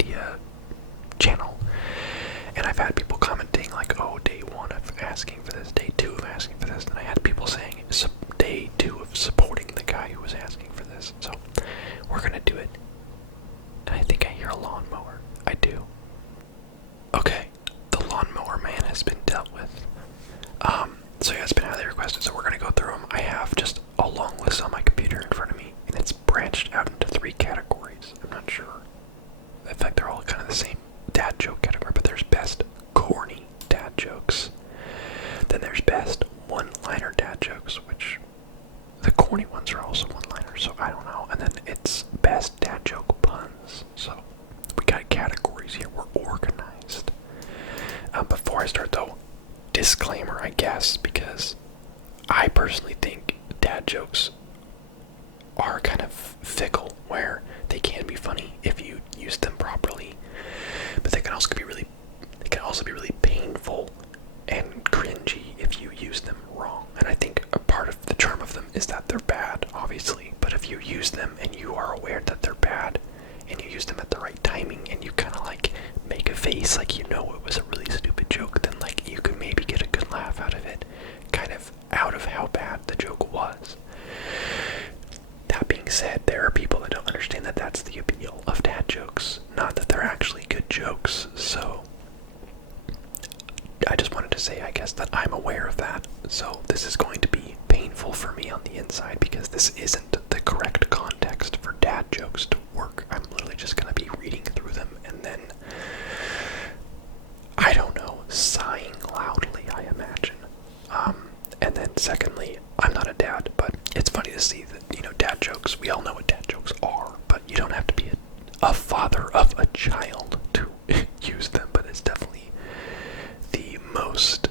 idea channel, and I've had people commenting like, oh, day 1 of asking for this, day 2 of asking for this, and I had people saying day 2 of supporting the guy who was asking for this. So we're gonna do it. And I think I hear a lawnmower. I do. Okay, the lawnmower man has been dealt with. So yeah, it's been highly requested, so we're gonna go through them. I have just a long list on my computer in front of me, and it's branched out into 3 categories. I'm not sure. I feel like they're all kind of the same dad joke category, but there's best corny dad jokes. Then there's best one-liner dad jokes, which the corny ones are also one-liners, so I don't know. And then it's best dad joke puns. So we got categories here. We're organized. Before I start, though, disclaimer, I guess, because I personally think dad jokes are kind of fickle, where they can be funny if you use them properly, but they can also be really painful and cringy if you use them wrong. And I think a part of the charm of them is that they're bad, obviously, but if you use them and you are aware that they're bad, and you use them at the right timing, and you kind of like make a face like you know it was a really stupid joke, then like you could maybe get a good laugh out of it, kind of out of how bad the joke was. That being said, there are people that don't understand that that's the appeal of dad jokes, not that they're actually good jokes. So I just wanted to say, I guess, that I'm aware of that. So this is going to be painful for me on the inside, because this isn't the correct context for dad jokes to work. I'm literally just going to be reading through them and then, I don't know, sighing loudly, I imagine. And then secondly, I'm not a dad, but it's funny to see that, dad jokes, we all know what dad jokes are, but you don't have to be a father of a child to use them. But it's definitely the most,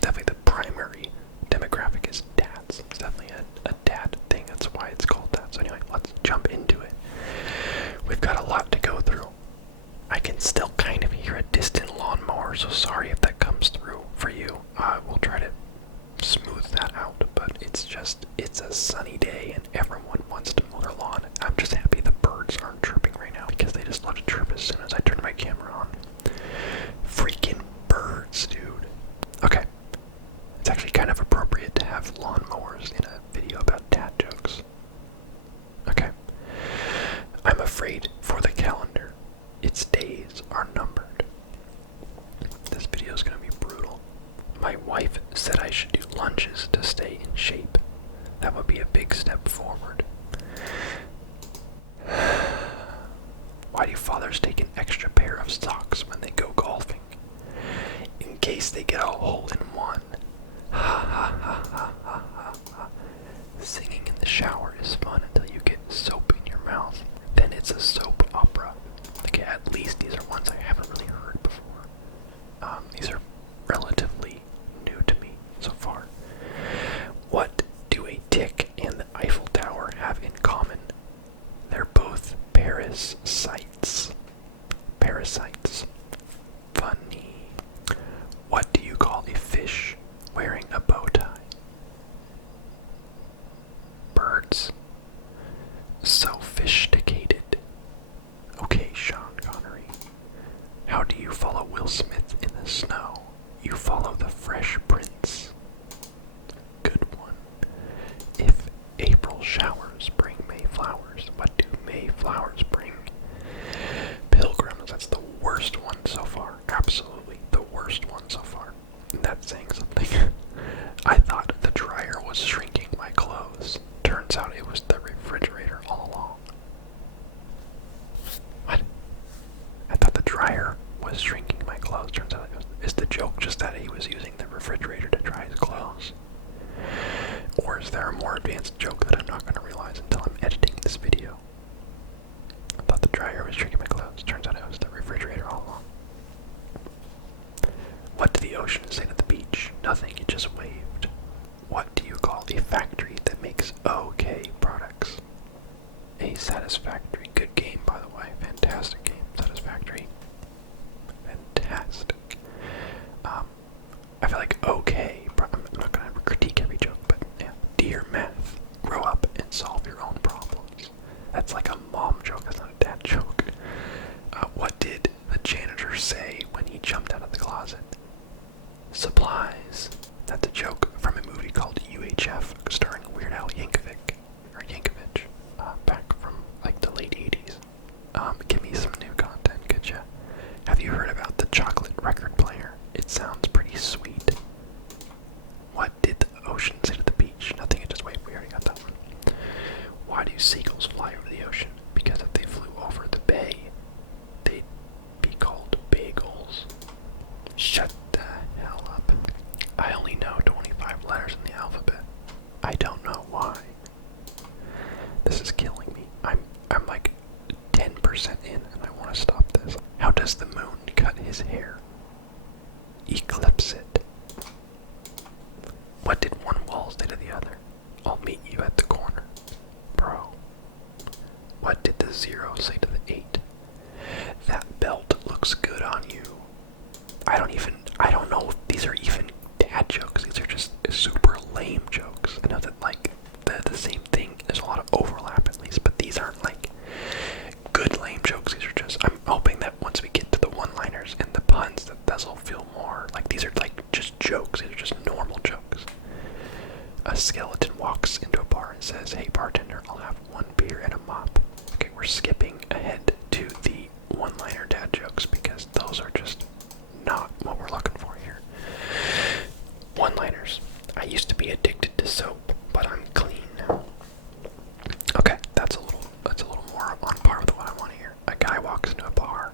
definitely the primary demographic is dads. It's definitely a dad thing, that's why it's called that. So anyway, let's jump into it. We've got a lot to go through. I can still kind of hear a distant lawnmower, so sorry if that comes through for you. We'll try to smooth that out, but it's a sunny day and everyone wants to mow their lawn. I'm just happy the birds aren't chirping right now, because they just love to chirp as soon as I turn my camera on. Freaking birds, dude. Okay. It's actually kind of appropriate to have lawnmowers in a video about dad jokes. Okay. I'm afraid for the calendar. Its days are numbered. This video is going to be brutal. My wife said I should do lunges to stay in shape. That would be a big step forward. Why do fathers take an extra pair of socks when they go golfing? In case they get a hole in one. Ha ha ha ha ha ha ha. Singing in the shower is fun until you get soap in your mouth. Then it's a soap opera. Like, at least these are ones I haven't really heard before. These are relatively new to me so far. What do a tick and the Eiffel Tower have in common? They're both parasites. Parasites. Funny. What do you call a fish wearing a bow tie? Birds. Sophisticated. Okay, Sean Connery. How do you follow Will Smith in the snow? You follow the Fresh Prince. Good one. If April showers bring May flowers, what do May flowers bring? Pilgrims. That's the worst one so far. Absolutely the worst one so far. That's saying something. I thought the dryer was shrinking my clothes. Turns out it was the refrigerator all along. What? I thought the dryer was shrinking my clothes. Turns out is the joke just that he was using the refrigerator to dry his clothes? Or is there a more advanced joke that I'm not going to realize until I'm editing this video? I thought the dryer was shrinking my clothes. Turns out it was the refrigerator all along. What did the ocean say to the beach? Nothing, it just waved. What do you call a factory that makes okay products? A Satisfactory. Good game, by the way. Fantastic game. Satisfactory. Fantastic. I feel like okay. I'm not going to critique every joke, but yeah. Dear math, grow up and solve your own problems. What did the janitor say when he jumped out of the closet? Supplies. That's a joke from a movie called UHF, starring Weird Al Yankovic, back from like the late 80s. Give me some new content, could ya? Have you heard about the chocolate record player? It sounds pretty sweet. What did the ocean say to the beach? Nothing, just wait, we already got that one. Why do seagulls fly over the ocean? Because if they flew over the bay, they'd be called bagels. Shut the hell up. I only know 25 letters in the alphabet. I don't know why. This is killing me. I'm like 10% in and I want to stop this. How does the moon cut his hair? Eclipse it. What did one wall say to the other? I'll meet you at the corner. Bro. What did the 0 say to the 8? That belt looks good on you. I don't know if these are even dad jokes. These are just super lame jokes. I know that like the same thing, there's a lot of overlap at least, but these aren't like good lame jokes. These are just, I'm hoping that once we get to the one-liners and the puns, that this'll feel more like these are like just jokes. These are just normal jokes. A skeleton walks into a bar and says, "Hey bartender, I'll have 1 beer and a mop." Okay, we're skipping ahead to the one-liner dad jokes because those are just not what we're looking for here. One-liners. I used to be addicted to soap, but I'm clean now. Okay, that's a little more on par with what I want to hear. A guy walks into a bar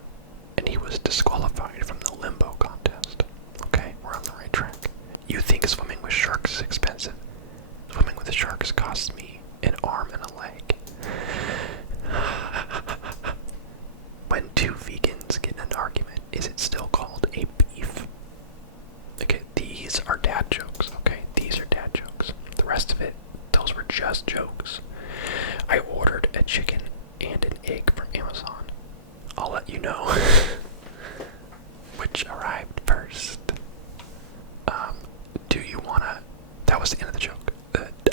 and he was disqualified from the limbo contest. Okay, we're on the right track. You think swimming with sharks is expensive? Swimming with sharks costs me an arm and a leg. When 2 vegans get in an argument, is it still called a beef? Okay, these are dad jokes, okay? These are dad jokes. The rest of it, those were just jokes. I ordered a chicken and an egg from Amazon. I'll let you know which arrived first. Do you wanna... That was the end of the joke.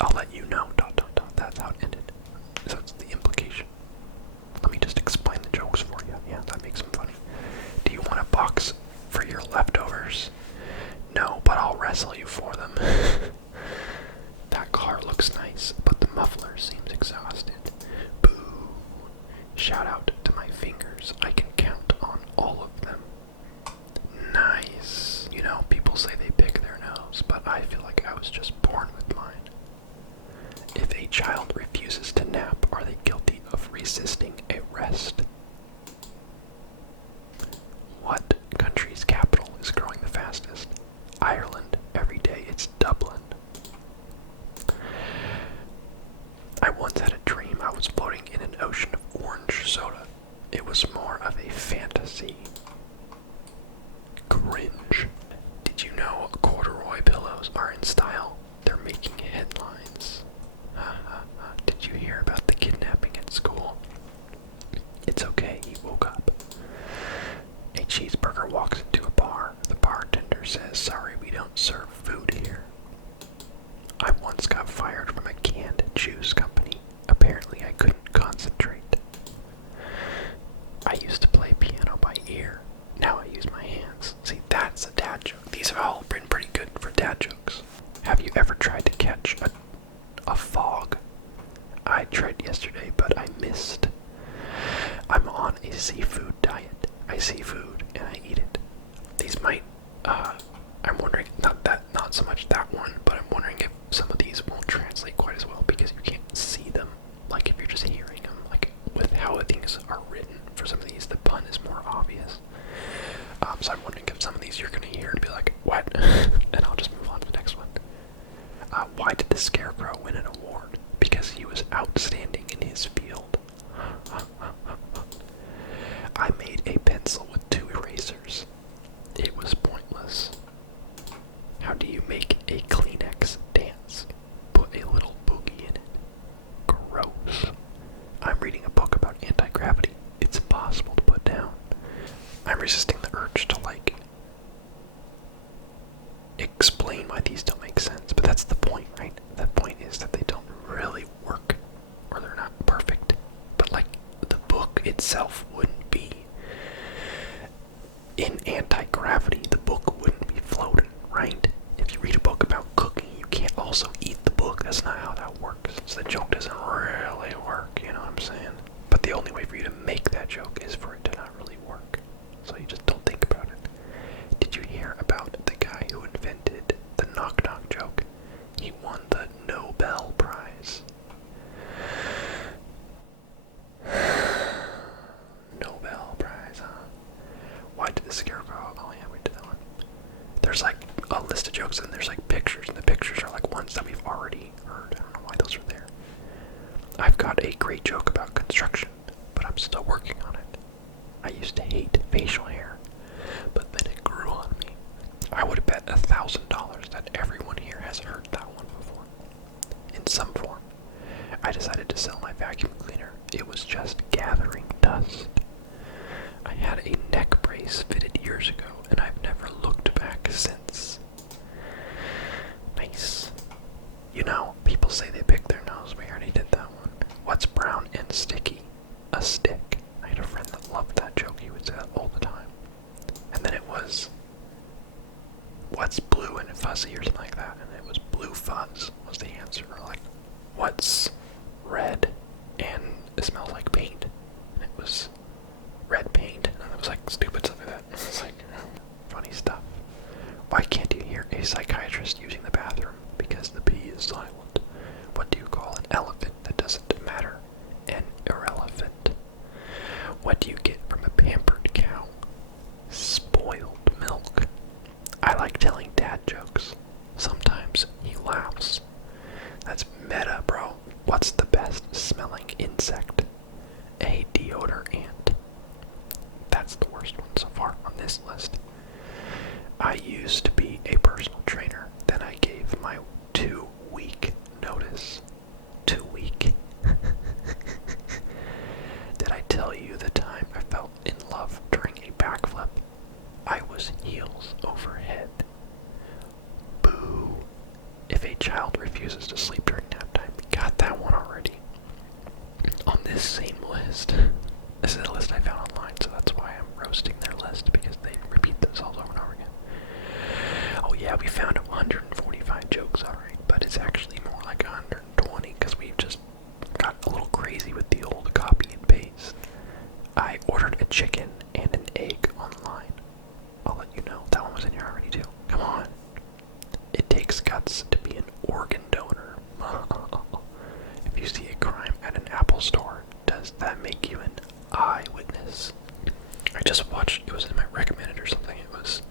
I'll let you know, ... That's how it ended. So it's the implication. Let me just explain the jokes for you. Yeah, that makes them funny. Do you want a box for your leftovers? No, but I'll wrestle you for them. That car looks nice, but the muffler seems exhausted. Boo. Shout out to my fingers. I can count on all of them. Nice. You know, people say they pick their nose, but I feel like I was just born with mine. If a child refuses to nap, are they guilty of resisting arrest? What country's capital is growing the fastest? Ireland. Every day it's Dublin. I once had a dream I was floating in an ocean of orange soda. It was more of a fantasy. Cringe. Did you know corduroy pillows are in style? They're making headlines. Did you hear about the kidnapping at school? It's okay, he woke up. A cheeseburger walks into a bar. The bartender says, "Sorry, we don't serve food here." I once got fired from a canned juice company. Apparently I couldn't concentrate. I used to play piano by ear. Now I use my hands. See, that's a dad joke. These have all been pretty good for dad jokes. Have you ever tried to catch a fog? I tried yesterday, but I missed. I'm on a seafood diet. I see food and I eat it. These might, I'm wondering, not so much that one, but I'm wondering if some of these won't translate quite as well because you can't see them. Like if you're just hearing them, like with how things are written for some of these, the pun is more obvious. So I'm wondering if some of these you're gonna hear and be like, what? And I'll just move on to the next one. Why did the Scarecrow win an award? Because he was outstanding in his field. I made a pencil with 2 erasers. It was pointless. How do you make a Kleenex dance? Put a little boogie in it. Gross. I'm reading a book about anti-gravity. It's impossible to put down. I'm resisting the urge to, like, explain why these don't make sense, but that's the point, right? The point is that they don't really work, or they're not perfect. But, like, the book itself wouldn't be the scarecrow. Oh yeah, we did that one. There's like a list of jokes and there's like pictures, and the pictures are like ones that we've already heard. I don't know why those are there. I've got a great joke about construction, but I'm still working on it. I used to hate facial hair, but then it grew on me. I would bet $1,000 that everyone here has heard that one before, in some form. I decided to sell my vacuum cleaner. It was just gathering dust. I had a neck brace fitted years ago, and I've never looked back since. Nice. You know, people say they pick their nose. We already did that one. What's brown and sticky? A stick. I had a friend that loved that joke. He would say that all the time. And then it was, what's blue and fuzzy or something like that? And it was blue fuzz was the answer. Or like, what's red and it smells like paint? And it was red paint. And it was like stupid stuff like that. It's like funny stuff. Why can't you hear a psychiatrist using the bathroom? Because the P is silent. What do you call an elephant that doesn't matter? An irrelevant. What do you get from a pampered cow? Spoiled milk. I like telling dad jokes. Sometimes he laughs. That's meta, bro. What's the best smelling insect? A deodorant. That's the worst one so far on this list. I used to be a personal trainer. Then I gave my 2-week notice. 2 week. Did I tell you the time I fell in love during a backflip? I was heels over head. Boo. If a child refuses to sleep during nap time, we got that one already. On this same list, this is a list I found online, so that's why I'm roasting their list, because they repeat themselves over and over again. Oh yeah, we found 145 jokes, alright, but it's actually more like 120, because we just got a little crazy with the old copy and paste. I ordered a chicken and an egg online. I'll let you know. That one was in here already too. Come on. It takes guts to be an organ donor. If you see a crime at an Apple store, does that make you an eyewitness? I just watched, it was in my recommended or something. It was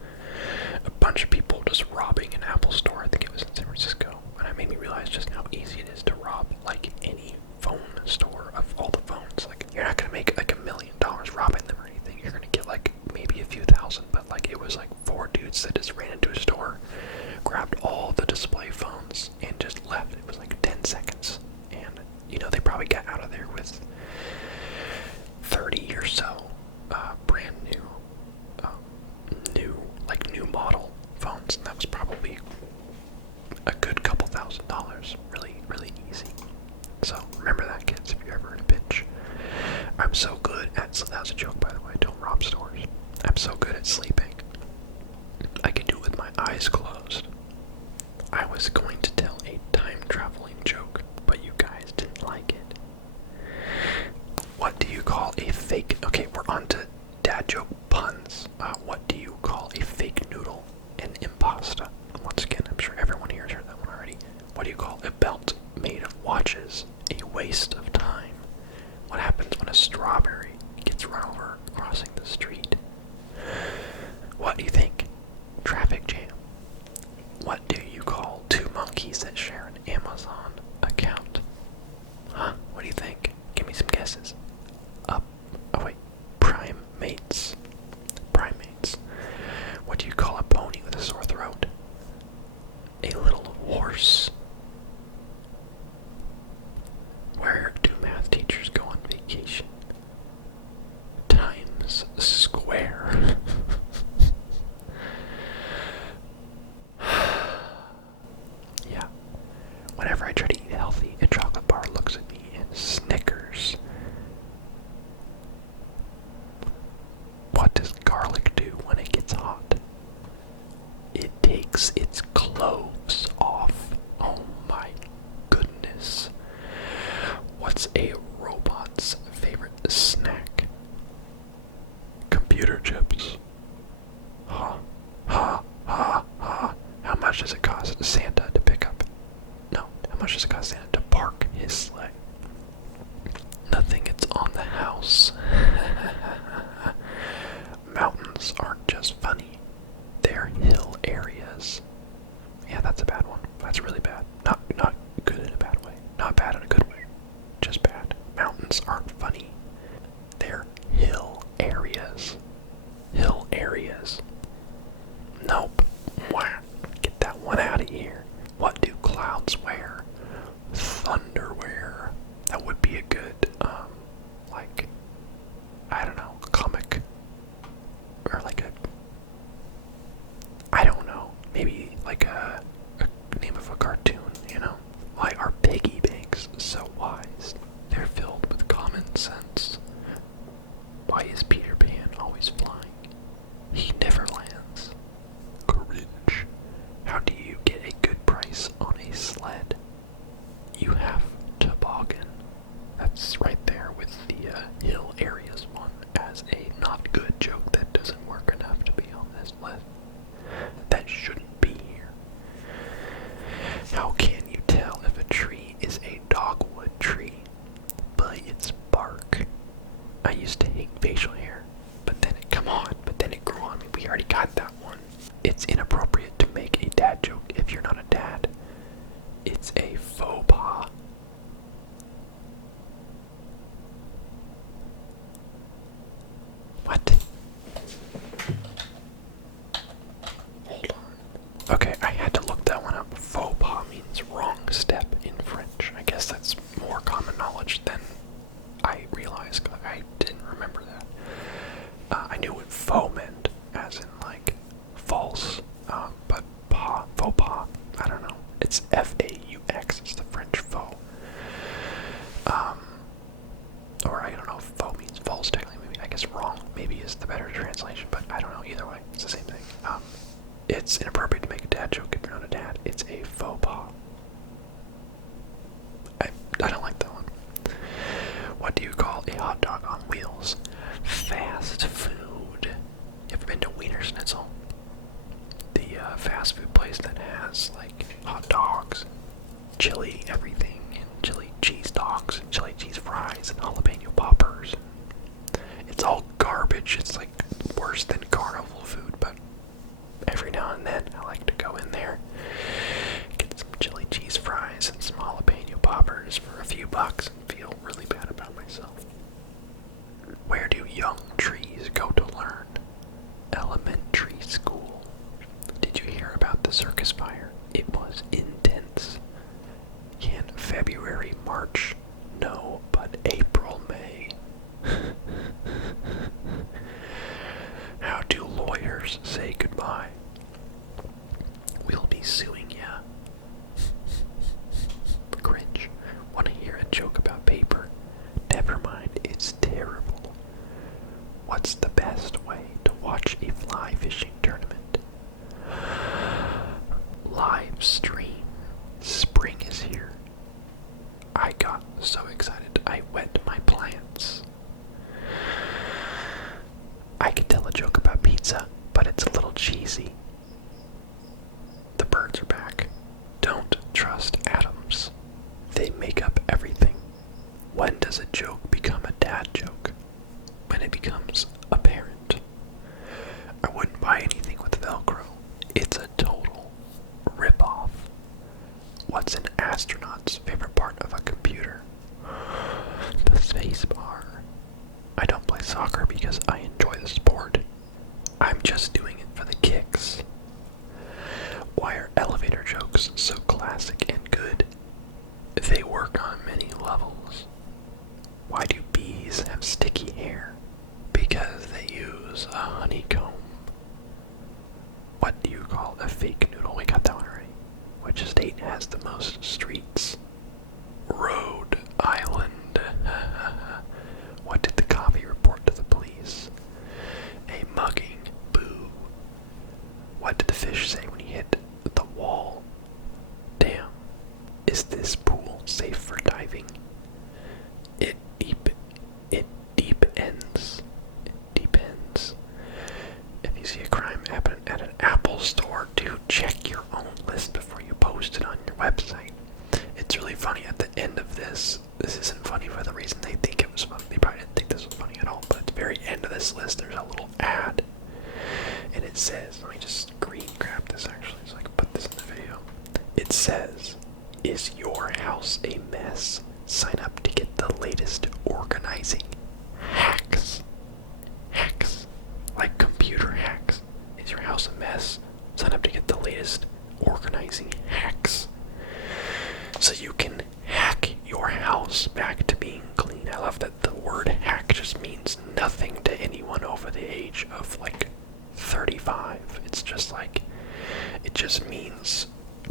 a bunch of people just robbing an Apple store. I think it was in San Francisco. And it made me realize just how easy it is to rob like any phone store of all the phones. Like, you're not gonna make like $1 million robbing them or anything. You're gonna get like maybe a few thousand, but like it was like 4 dudes that just ran into a store, grabbed all the display phones and just left. It was like 10 seconds. And you know, they probably got out of there with 30 or so brand new new model phones, and that was probably a good couple $1,000. Really easy. So remember that, kids, if you're ever in a pinch. I'm so good at, so that was a joke, by the way, don't rob stores. I'm so good at sleeping. I can do it with my eyes closed. I was going to tell a time-traveling joke, but you guys didn't like it. What do you call a fake... Okay, we're on to dad joke puns. What do you call a fake noodle? An impasta. Once again, I'm sure everyone here has heard that one already. What do you call a belt made of watches? A waste of time. What happens when a strawberry gets run over crossing the street? What do you think? Traffic jam. What do you call 2 monkeys that share an Amazon account? Huh? What do you think? Give me some guesses. Primates. Primates. What do you call a pony with a sore throat? A little horse. Where do math teachers go on vacation? Times Square. Yeah. Whenever I try to eat healthy, a chocolate bar looks at me and snickers. What does garlic do when it gets hot? It takes its cloves off. Oh my goodness. What's a robot's favorite snack? Computer chips. Ha, ha, ha, ha. How much does it cost Santa to pick up? No, how much does it cost Santa to park his sleigh? Nothing, it's on the house. Mountains aren't just worse than carnival food, but every now and then I like to go in there, get some chili cheese fries and some jalapeno poppers for a few bucks and feel really bad about myself. Where do young trees go to learn? Elementary school. Did you hear about the circus fire? It was intense. Can February, March? No, but April, May. How do lawyers say goodbye? We'll be suing ya. Cringe. Want to hear a joke about paper? Never mind, it's terrible. What's the best way to watch a fly fishing tournament? Live stream. Spring is here. I got so excited I wet my plants. I could tell a joke about pizza, but it's a little cheesy. The birds are back. Don't trust atoms. They make up everything. When does a joke become a dad joke? When it becomes apparent. I wouldn't buy anything with Velcro. It's a total rip-off. What's an astronaut's favorite part of a computer? The space bar. I don't play soccer because I enjoy the sport. I'm just doing it for the kicks. Why are elevator jokes so classic and good? They work on many levels. Why do bees have sticky hair? Because they use a honeycomb. What do you call a fake noodle? We got that one already. Which state has the most streets? Rhode Island. What did the coffee report to the police? A mugging. Boo. What did the fish say when he hit the wall? Damn. Is this pool safe for diving? It depends. It depends. If you see a crime happen at an Apple store, do check your own list before you post it on your website. It's really funny at the end of this. This isn't funny for the reason they think it was funny. They probably didn't think this was funny at all, but at the very end of this list, there's a little ad. And it says, let me just screen grab this actually so I can put this in the video. It says, is your house a mess? Sign up to get the latest organizing hacks. Hacks. Like computer hacks. Is your house a mess? Sign up to get the latest organizing hacks. So you can hack your house back to being clean. I love that the word hack just means nothing to anyone over the age of like 35. It's just like, it just means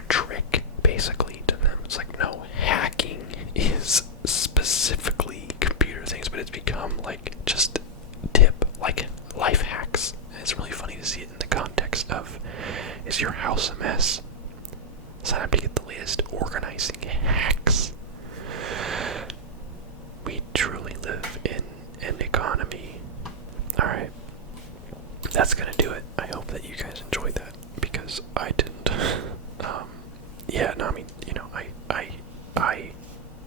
trick basically to them. It's like, no, hacking is specifically computer things, but it's become like just tip, like life hacks. And it's really funny to see it in the context of, is your house a mess? Sign up to get the latest organizing hacks. We truly live in an economy. Alright. That's gonna do it. I hope that you guys enjoyed that, because I didn't. Yeah, no, I mean, you know, I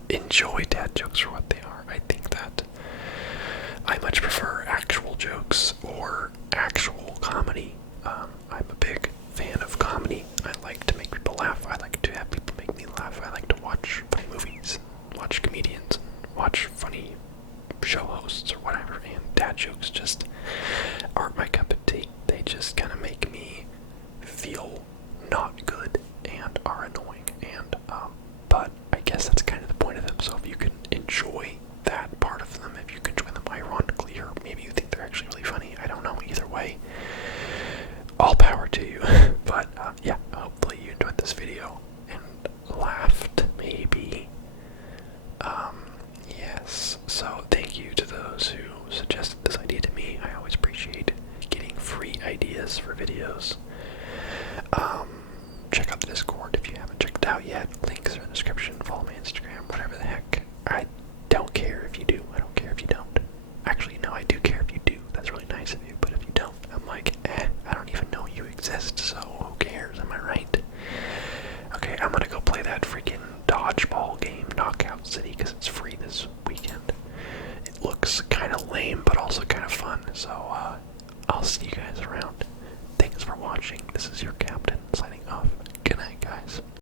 enjoy dad jokes for what they are. I think that I much prefer actual jokes or actual comedy. I'm a big fan of comedy. I like to make people laugh. I like to have people make me laugh. I like to watch funny movies, watch comedians, watch funny show hosts or whatever, and dad jokes just aren't my cup of tea. They just kind of make me feel not good and are annoying, and but I guess that's kind of the point of them. So if you can enjoy that part of them, if you can enjoy them ironically, or maybe you think they're actually really funny, I don't know, either way, all power to you. But yeah, hopefully you enjoyed this video and laughed, maybe. Yes, so thank you to those who suggested this idea to me. I always appreciate getting free ideas for videos. Check out the Discord if you haven't checked it out yet. Links are in the description. Follow my Instagram, whatever the heck. I don't care if you do. I don't care if you don't. Actually, no, I do care if you do. That's really nice of you. But if you don't, I'm like, I don't even know you exist, so who cares? Am I right? Okay, I'm gonna go play that freaking dodgeball game, Knockout City, because it's free this weekend. It looks kind of lame, but also kind of fun. So, I'll I'll see you guys around. Thanks for watching. This is your captain signing off. Good night, guys.